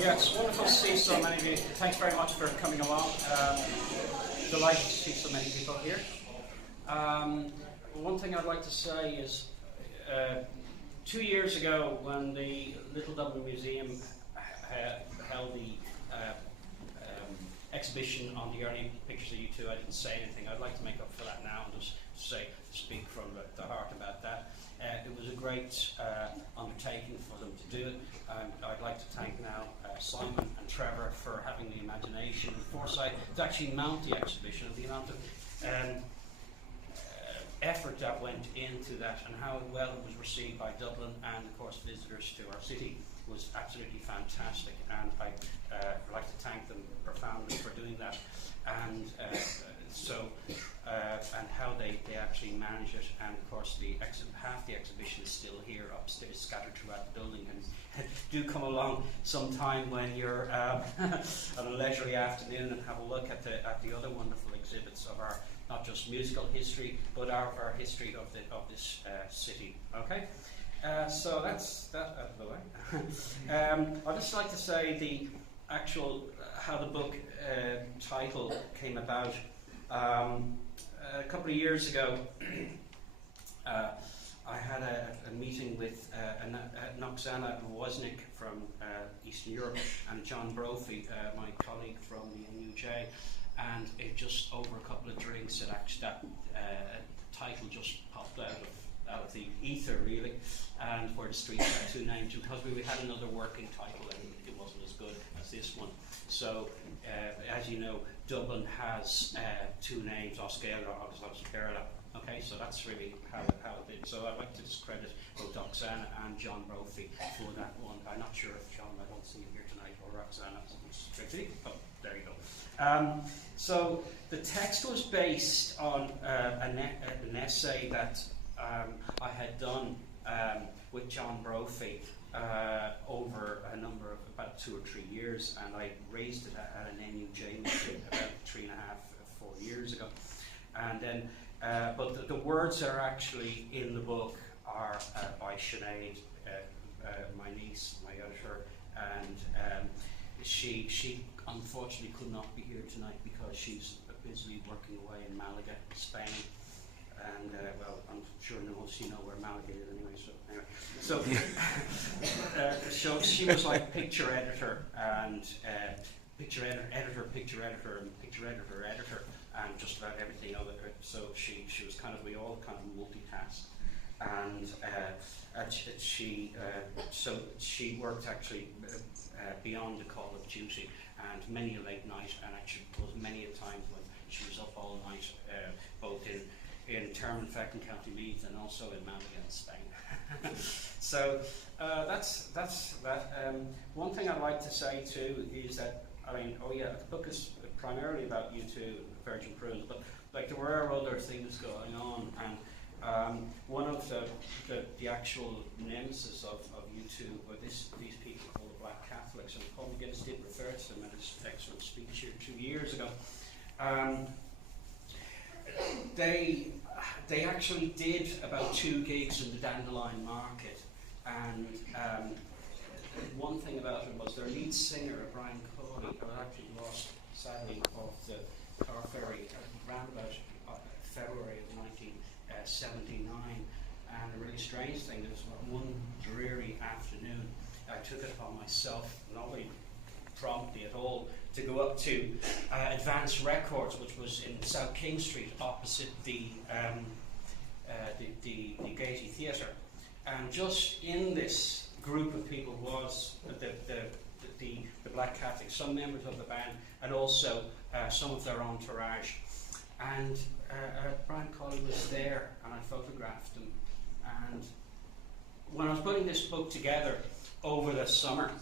Yeah, it's wonderful to see so many of you. Thanks very much for coming along. Delighted to see so many people here. One thing I'd like to say is 2 years ago when the Little Dublin Museum held the exhibition on the early pictures of U2, I didn't say anything. I'd like to make up for that now and just speak from the heart about that. It was a great undertaking for them to do it. I'd like to thank now Simon and Trevor for having the imagination and foresight to actually mount the exhibition, and the amount of effort that went into that, and how well it was received by Dublin and, of course, visitors to our city was absolutely fantastic. And I'd like to thank them profoundly for doing that. And and how they actually manage it, and of course half the exhibition is still here upstairs, scattered throughout the building. And do come along sometime when you're on a leisurely afternoon and have a look at the other wonderful exhibits of our not just musical history, but our history of this city. Okay, so that's that out of the way. I'd just like to say the actual how the book title came about. A couple of years ago, I had a meeting with Noxana Wozniak from Eastern Europe and John Brophy, my colleague from the NUJ, and it just over a couple of drinks, that title just popped out of the ether, really, and where the streets had two names, because we had another working title and it wasn't as good as this one. So, as you know, Dublin has two names, Osceola or Osceola. Okay, so that's really how it did. So I'd like to discredit both Roxana and John Brophy for that one. I'm not sure if John, I don't see him here tonight, or Roxana, but there you go. So the text was based on an essay that I had done with John Brophy over a number of about 2 or 3 years, and I raised it at an NUJ meeting about 3.5 or 4 years ago. And then, but the words that are actually in the book are by Sinead, my niece, my editor, and she unfortunately could not be here tonight because she's busily working away in Malaga, Spain. And well, I'm sure most of you know where Malaga is anyway. So she was like picture editor and picture editor, and just about everything other. So she was kind of, we all kind of multitask, and she worked actually beyond the call of duty, and many a late night, and actually there was many a time when she was up all night, both in Termonfect in County Meath and also in Malaga in Spain. So that's that. One thing I'd like to say too is that, I mean, the book is primarily about U2, Virgin Prunes, but like there were other things going on, and one of the actual nemesis of U2 were these people called the Black Catholics, and Paul McGuinness did refer to them in his excellent speech here 2 years ago. They actually did about 2 gigs in the Dandelion Market, and one thing about it was their lead singer, Brian Cody, was actually lost sadly off the car ferry around about February of 1979. And a really strange thing, there was one dreary afternoon, I took it upon myself, not really promptly at all, to go up to Advance Records, which was in South King Street opposite the Gaiety Theatre, and just in this group of people was the Black Catholics, some members of the band, and also some of their entourage. And Brian Colley was there, and I photographed him. And when I was putting this book together over the summer,